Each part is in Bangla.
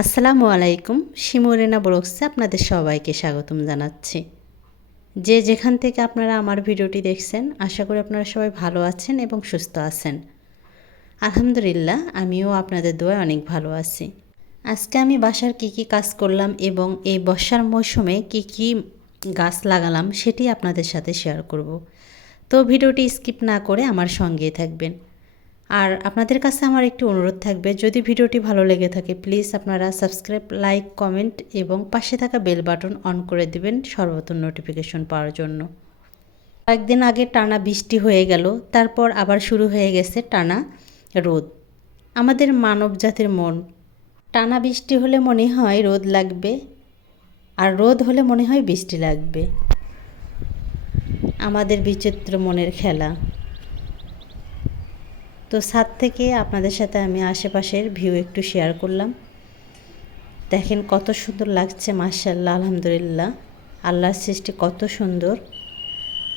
আসসালামু আলাইকুম, শিমুরেনা ব্লগসে আপনাদের সবাইকে স্বাগতম জানাচ্ছি। যে যেখান থেকে আপনারা আমার ভিডিওটি দেখছেন, আশা করি আপনারা সবাই ভালো আছেন এবং সুস্থ আছেন। আলহামদুলিল্লাহ, আমিও আপনাদের দোয়ায় অনেক ভালো আছি। আজকে আমি বাসার কি কি কাজ করলাম এবং এই বর্ষার মৌসুমে কি কি গাছ লাগালাম, সেটি আপনাদের সাথে শেয়ার করব। তো ভিডিওটি স্কিপ না করে আমার সঙ্গেই থাকবেন। আর আপনাদের কাছে আমার একটি অনুরোধ থাকবে, যদি ভিডিওটি ভালো লেগে থাকে প্লিজ আপনারা সাবস্ক্রাইব লাইক কমেন্ট এবং পাশে থাকা বেল বাটন অন করে দিবেন সর্বপ্রথম নোটিফিকেশন পাওয়ার জন্য। কয়েকদিন আগে টানা বৃষ্টি হয়ে গেল, তারপর আবার শুরু হয়ে গেছে টানা রোদ। আমাদের মানব জাতির মন, টানা বৃষ্টি হলে মনে হয় রোদ লাগবে, আর রোদ হলে মনে হয় বৃষ্টি লাগবে। আমাদের বিচিত্র মনের খেলা। তো ছাদ থেকে আপনাদের সাথে আমি আশেপাশের ভিউ একটু শেয়ার করলাম। দেখেন কত সুন্দর লাগছে মার্শাল্লাহ আলহামদুলিল্লাহ। আল্লাহর সৃষ্টি কত সুন্দর।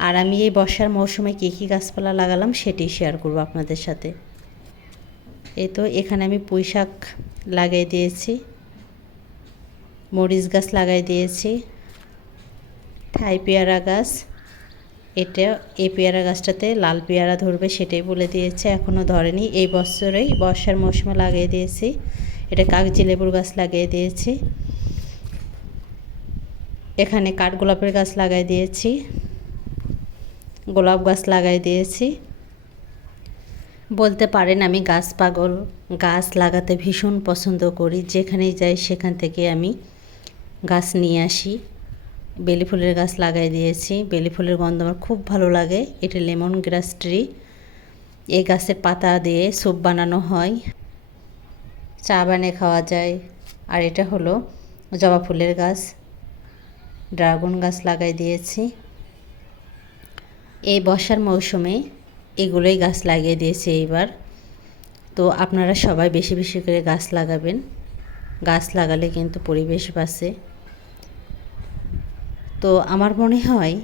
আর আমি এই বর্ষার মৌসুমে কী কী গাছপালা লাগালাম সেটি শেয়ার করব আপনাদের সাথে। এই তো এখানে আমি পুঁই শাক লাগিয়ে দিয়েছি। মরিচ গাছ লাগাই দিয়েছি। থাই পেয়ারা গাছ। এটা এই পেয়ারা গাছটাতে লাল পেয়ারা ধরবে সেটাই বলে দিয়েছে এখনও ধরেনি। এই বছরেই বর্ষার মৌসুমে লাগিয়ে দিয়েছি। এটা কাগজি লেবুর গাছ লাগিয়ে দিয়েছি। এখানে কাঠগোলাপের গাছ লাগাই দিয়েছি। গোলাপ গাছ লাগাই দিয়েছি। বলতে পারেন আমি গাছ পাগল, গাছ লাগাতে ভীষণ পছন্দ করি। যেখানেই যাই সেখান থেকে আমি গাছ নিয়ে আসি। বেলি ফুলের গাছ লাগাই দিয়েছি। বেলি ফুলের গন্ধ আমার খুব ভালো লাগে। এটা লেমন গ্রাস ট্রি। এই গাছের পাতা দিয়ে স্যুপ বানানো হয়। চা বানিয়ে খাওয়া যায়। আর এটা হলো জবা ফুলের গাছ। ড্রাগন গাছ লাগাই দিয়েছি। এই বর্ষার মৌসুমে এগুলোই গাছ লাগিয়ে দিয়েছি এইবার। তো আপনারা সবাই বেশি বেশি করে গাছ লাগাবেন। গাছ লাগালে কিন্তু পরিবেশ বাঁচে। তো আমার মনে হয়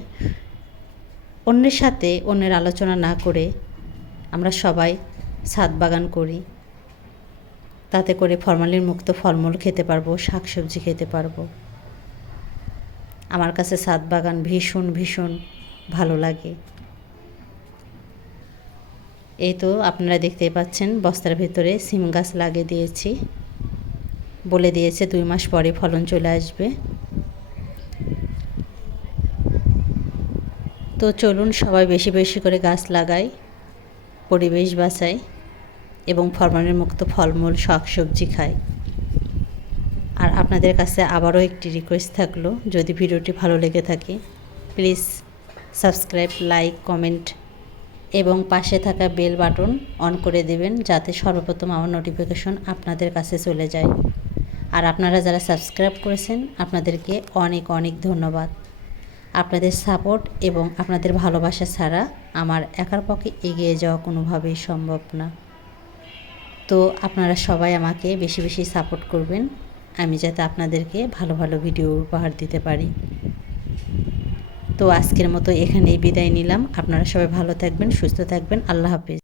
অন্যের সাথে অন্যের আলোচনা না করে আমরা সবাই ছাদ বাগান করি। তাতে করে ফরমালিন মুক্ত ফলমূল খেতে পারব, শাকসবজি খেতে পারব। আমার কাছে ছাদ বাগান ভীষণ ভীষণ ভালো লাগে। এই তো আপনারা দেখতে পাচ্ছেন, বস্তার ভেতরে সিম গাছ লাগিয়ে দিয়েছি। বলে দিয়েছে দুই মাস পরে ফলন চলে আসবে। তো চলুন সবাই বেশি বেশি করে গাছ লাগাই, পরিবেশ বাঁচাই এবং ফরমালিন মুক্ত ফলমূল শাক সবজি খাই। আর আপনাদের কাছে আবারও একটি রিকোয়েস্ট থাকল, যদি ভিডিওটি ভালো লেগে থাকে প্লিজ সাবস্ক্রাইব লাইক কমেন্ট এবং পাশে থাকা বেল বাটন অন করে দেবেন, যাতে সর্বপ্রথম আমার নোটিফিকেশন আপনাদের কাছে চলে যায়। আর আপনারা যারা সাবস্ক্রাইব করেছেন, আপনাদেরকে অনেক অনেক ধন্যবাদ। আপনাদের সাপোর্ট এবং আপনাদের ভালোবাসা ছাড়া আমার একার পক্ষে এগিয়ে যাওয়া কোনোভাবেই সম্ভব না। তো আপনারা সবাই আমাকে বেশি বেশি সাপোর্ট করবেন। আমি যাতে আপনাদেরকে ভালো ভালো ভিডিও উপহার দিতে পারি। তো আজকের মতো এখানেই বিদায় নিলাম। আপনারা সবাই ভালো থাকবেন, সুস্থ থাকবেন। আল্লাহ হাফিজ।